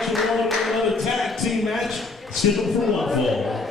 action one with another tag team match scheduled for one fall.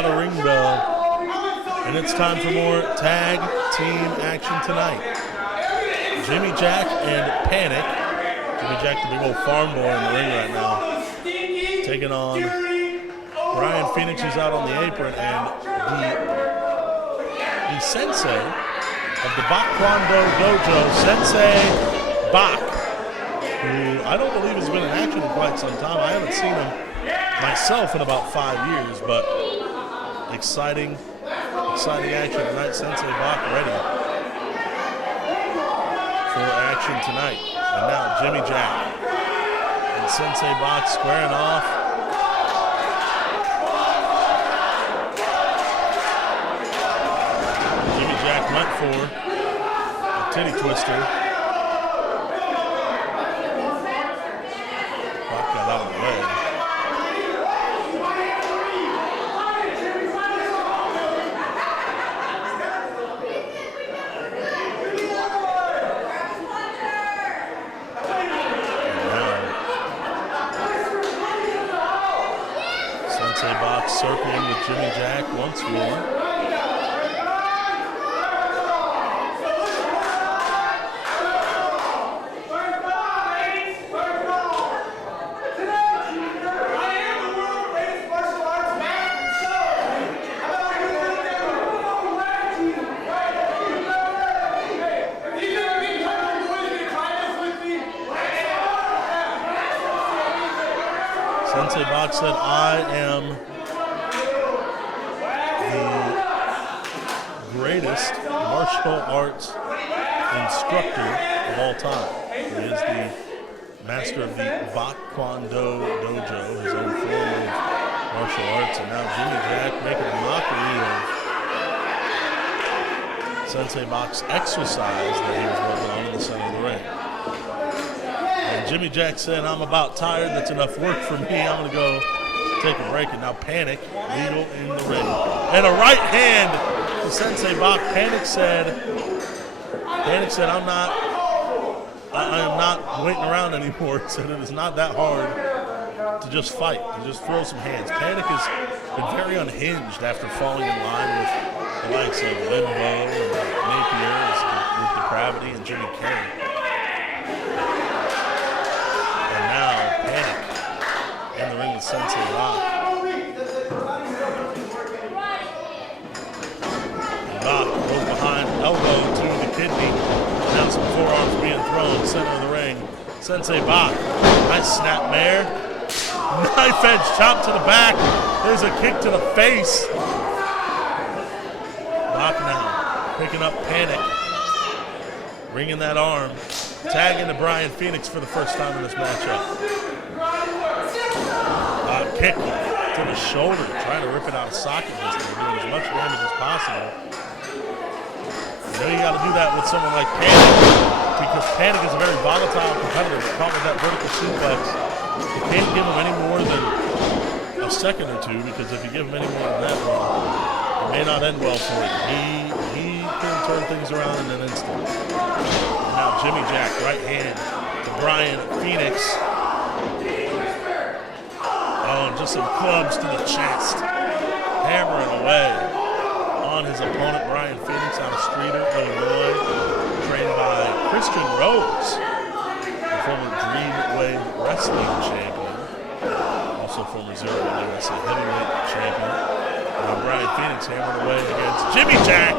out a ring bell, and it's time for more tag team action tonight. Jimmy Jack and Panic. Jimmy Jack, the big old farm boy in the ring right now, taking on Brian Phoenix, who's out on the apron, and the Sensei of the Bock Dojo, Sensei Bock, who I don't believe has been in action in quite some time. I haven't seen him myself in about 5 years, but exciting action tonight. Sensei Bock ready for action tonight. And now Jimmy Jack and Sensei Bock squaring off. Jimmy Jack went for a titty twister. Bock got out of the way. Bock circling with Jimmy Jack once more. Sensei Bock said, I am the greatest martial arts instructor of all time. He is the master of the Bock Dojo, his own form of martial arts. And now Jimmy Jack making a mockery of Sensei Bock's exercise that he was working on in the center of the ring. And Jimmy Jack said, I'm about tired. That's enough work for me. I'm going to go take a break. And now Panic, legal in the ring. And a right hand to Sensei Bock. Panic said, I am not waiting around anymore. He said it is not that hard to just fight, to just throw some hands. Panic has been very unhinged after falling in line with the likes of Limbo and Napier with Depravity and Jimmy Carey. In the ring with Sensei Bock. And Bock goes behind, elbow to the kidney. Now some forearms being thrown, center of the ring. Sensei Bock, nice snapmare. Knife edge chop to the back. There's a kick to the face. Bock now picking up Panic. Bringing that arm. Tagging to Brian Phoenix for the first time in this matchup. Kick to the shoulder, trying to rip it out of socket this time, doing as much damage as possible. You know you got to do that with someone like Panic, because Panic is a very volatile competitor. Caught with that vertical suplex, you can't give him any more than a second or two, because if you give him any more than that, well, it may not end well for you. He can turn things around in an instant. And now Jimmy Jack, right hand to Brian Phoenix. Oh, and just some clubs to the chest. Hammering away on his opponent, Brian Phoenix, out of Streeter, Illinois. Trained by Christian Rose, the former Dream Wave Wrestling champion. Also former Zero USA Heavyweight champion. Now Brian Phoenix hammering away against Jimmy Jack.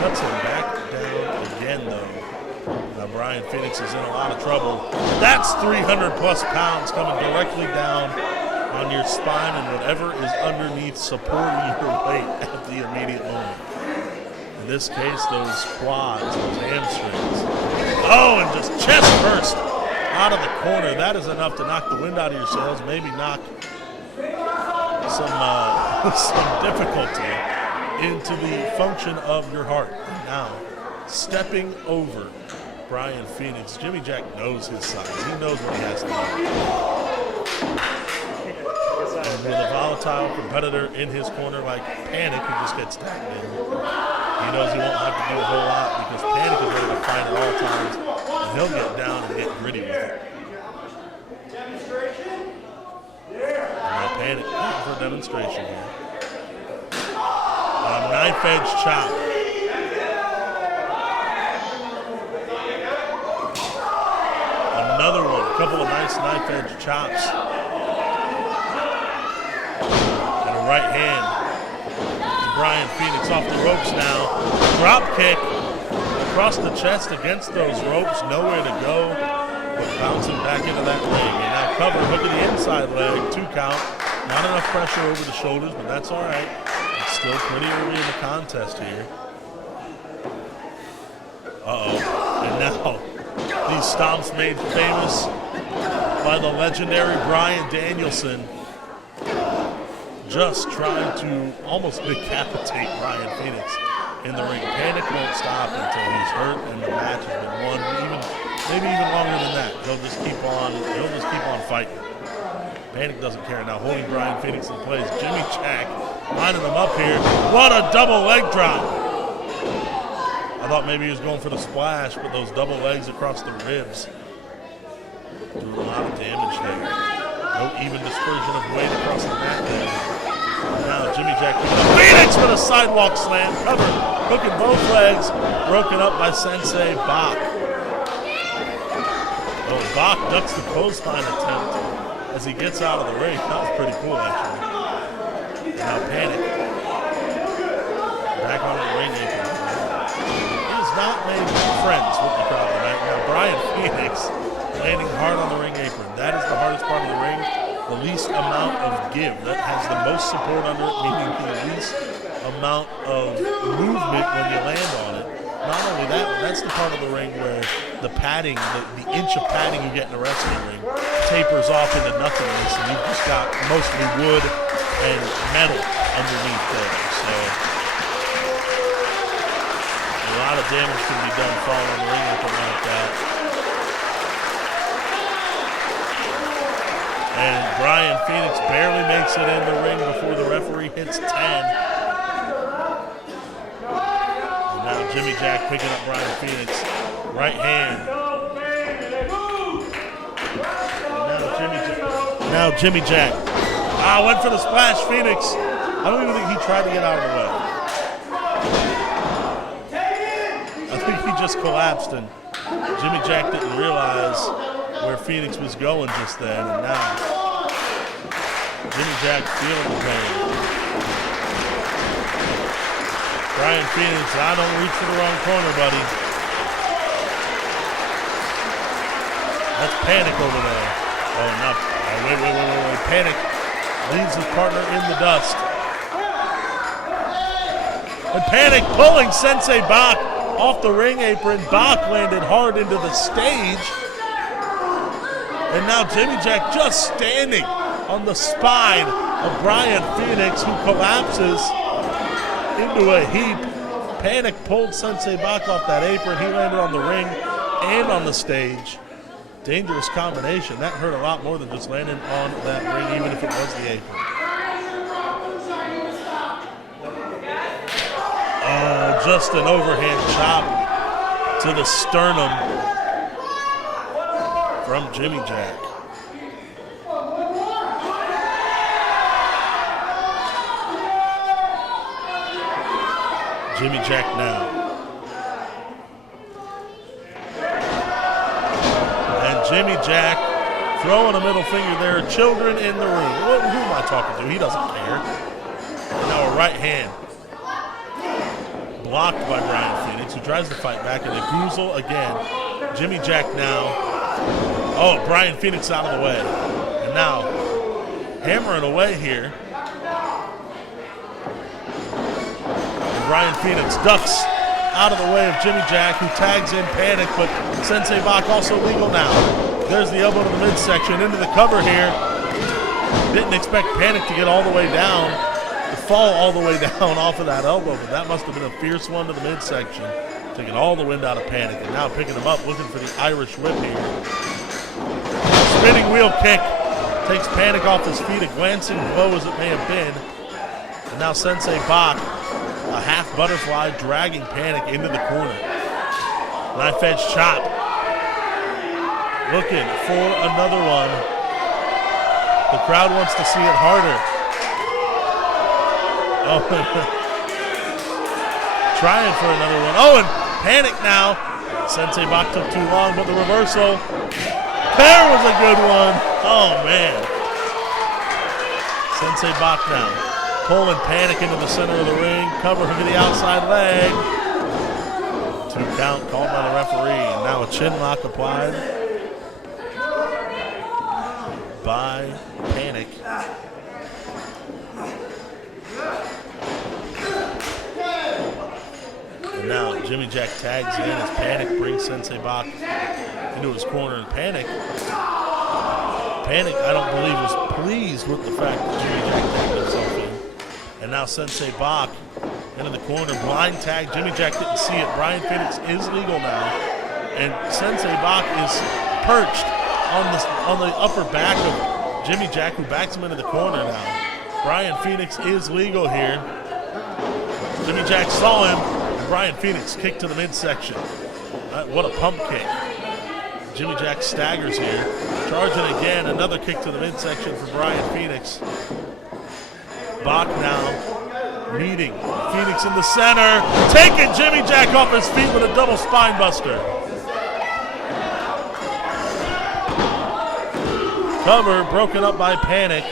Cuts him back down again, though. Now Brian Phoenix is in a lot of trouble. That's 300 plus pounds coming directly down on your spine and whatever is underneath supporting your weight at the immediate moment. In this case, those quads, those hamstrings. Oh, and just chest first out of the corner. That is enough to knock the wind out of your sails, maybe knock some difficulty into the function of your heart. And now, stepping over Brian Phoenix. Jimmy Jack knows his size. He knows what he has to do. And with a volatile competitor in his corner like Panic, who just gets tagged in, he knows he won't have to do a whole lot because Panic is ready to fight at all times, and he'll get down and get gritty with it. And now Panic looking for a demonstration here. Knife edge chop. Another one. A couple of nice knife edge chops. And a right hand. Brian Phoenix off the ropes now. Drop kick across the chest against those ropes. Nowhere to go. But bouncing back into that ring. And now cover. Hook of the inside leg. 2 count. Not enough pressure over the shoulders, but that's all right. It's still pretty early in the contest here. Uh-oh. And now these stomps made famous by the legendary Bryan Danielson. Just trying to almost decapitate Ryan Phoenix in the ring. Panic won't stop until he's hurt and the match has been won. Maybe even longer than that. He'll just keep on fighting. Panic doesn't care. Now holding Bryan Phoenix in place. Jimmy Jack lining them up here. What a double leg drop. I thought maybe he was going for the splash, but those double legs across the ribs do a lot of damage there. No even dispersion of weight across the mat there. Now Jimmy Jack picking up Phoenix with a sidewalk slam. Cover. Hooking both legs. Broken up by Sensei Bock. Oh, Bock ducks the clothesline attempt as he gets out of the ring. That was pretty cool, actually. Now Panic. Back on the ring apron. He has not made friends with the crowd tonight. Now Bryan Phoenix landing hard on the ring apron. That is the hardest part of the ring. The least amount of give. That has the most support under it, meaning the least amount of movement when you land on it. Not only that, but that's the part of the ring where the padding, the inch of padding you get in a wrestling ring tapers off into nothingness, and you've just got mostly wood and metal underneath there. So a lot of damage can be done falling on the ring apron like that. And Bryan Phoenix barely makes it in the ring before the referee hits 10. And now Jimmy Jack picking up Bryan Phoenix. Right hand. Now Jimmy Jack. Went for the splash, Phoenix. I don't even think he tried to get out of the way. I think he just collapsed and Jimmy Jack didn't realize where Phoenix was going just then, and now Jimmy Jack feeling the pain. Bryan Phoenix, don't reach for the wrong corner, buddy. That's Panic over there. Oh, no. Wait. Panic leaves his partner in the dust. And Panic pulling Sensei Bock off the ring apron. Bock landed hard into the stage. And now Jimmy Jack just standing on the spine of Bryan Phoenix, who collapses into a heap. Panic pulled Sensei Bock off that apron. He landed on the ring and on the stage. Dangerous combination. That hurt a lot more than just landing on that ring, even if it was the apron. Oh, just an overhand chop to the sternum from Jimmy Jack. Jimmy Jack now. And Jimmy Jack throwing a middle finger there. Children in the room. Who am I talking to? He doesn't care. Now a right hand. Blocked by Bryan Phoenix, who tries to fight back, and a goozle again. Jimmy Jack now. Oh, Bryan Phoenix out of the way. And now, hammering away here. And Bryan Phoenix ducks out of the way of Jimmy Jack, who tags in Panic, but Sensei Bock also legal now. There's the elbow to the midsection, into the cover here. Didn't expect Panic to get all the way down, to fall all the way down off of that elbow, but that must have been a fierce one to the midsection, taking all the wind out of Panic, and now picking him up, looking for the Irish whip here. Spinning wheel kick takes Panic off his feet, a glancing blow as it may have been. And now Sensei Bock, a half butterfly, dragging Panic into the corner. Knife edge chop. Looking for another one. The crowd wants to see it harder. Oh, trying for another one. Oh, and Panic now. Sensei Bock took too long, but the reversal. There was a good one. Oh, man. Sensei Bock now. Pulling Panic into the center of the ring. Cover to the outside leg. 2 count called by the referee. And now a chin lock applied by Panic. And now Jimmy Jack tags in as Panic brings Sensei Bock into his corner. And Panic, I don't believe, was pleased with the fact that Jimmy Jack tagged himself in. And now Sensei Bock into the corner, blind tag. Jimmy Jack didn't see it. Brian Phoenix is legal now. And Sensei Bock is perched on the upper back of Jimmy Jack, who backs him into the corner now. Brian Phoenix is legal here. Jimmy Jack saw him, and Brian Phoenix kicked to the midsection. What a pump kick. Jimmy Jack staggers here. Charging again, another kick to the midsection for Brian Phoenix. Bock now meeting Phoenix in the center, taking Jimmy Jack off his feet with a double spine buster. Cover broken up by Panic.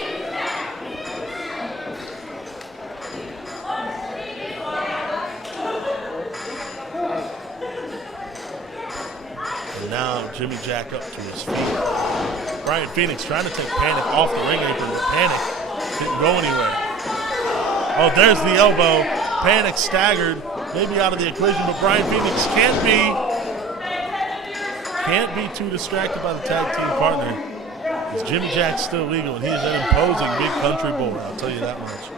And now Jimmy Jack up to his feet. Brian Phoenix trying to take Panic off the ring apron, but Panic didn't go anywhere. Oh, there's the elbow. Panic staggered, maybe out of the equation, but Brian Phoenix can't be too distracted by the tag team partner. Because Jimmy Jack's still legal, and he is an imposing big country boy, I'll tell you that much.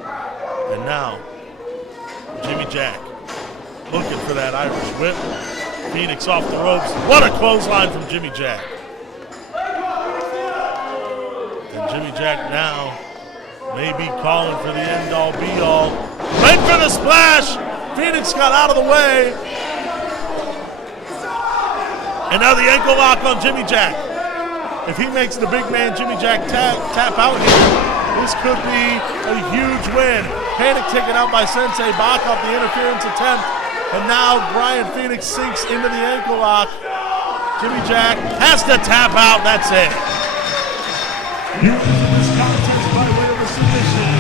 And now, Jimmy Jack looking for that Irish whip. Phoenix off the ropes. What a clothesline from Jimmy Jack. And Jimmy Jack now may be calling for the end-all, be-all. Went for the splash. Phoenix got out of the way. And now the ankle lock on Jimmy Jack. If he makes the big man Jimmy Jack tap out here, this could be a huge win. Panic taken out by Sensei Bock off the interference attempt. And now Brian Phoenix sinks into the ankle lock. Jimmy Jack has to tap out. That's it. This contest by way of a submission,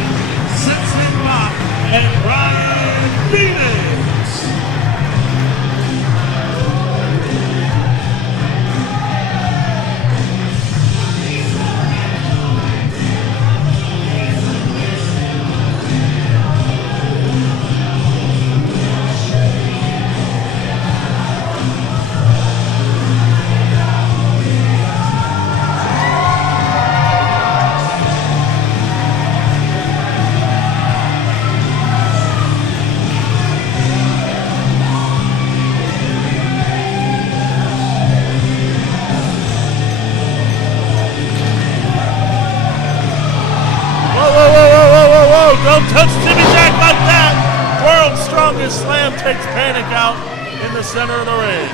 Sensei Bock and Brian Phoenix. Don't touch Jimmy Jack like that! World's strongest slam takes Panic out in the center of the ring.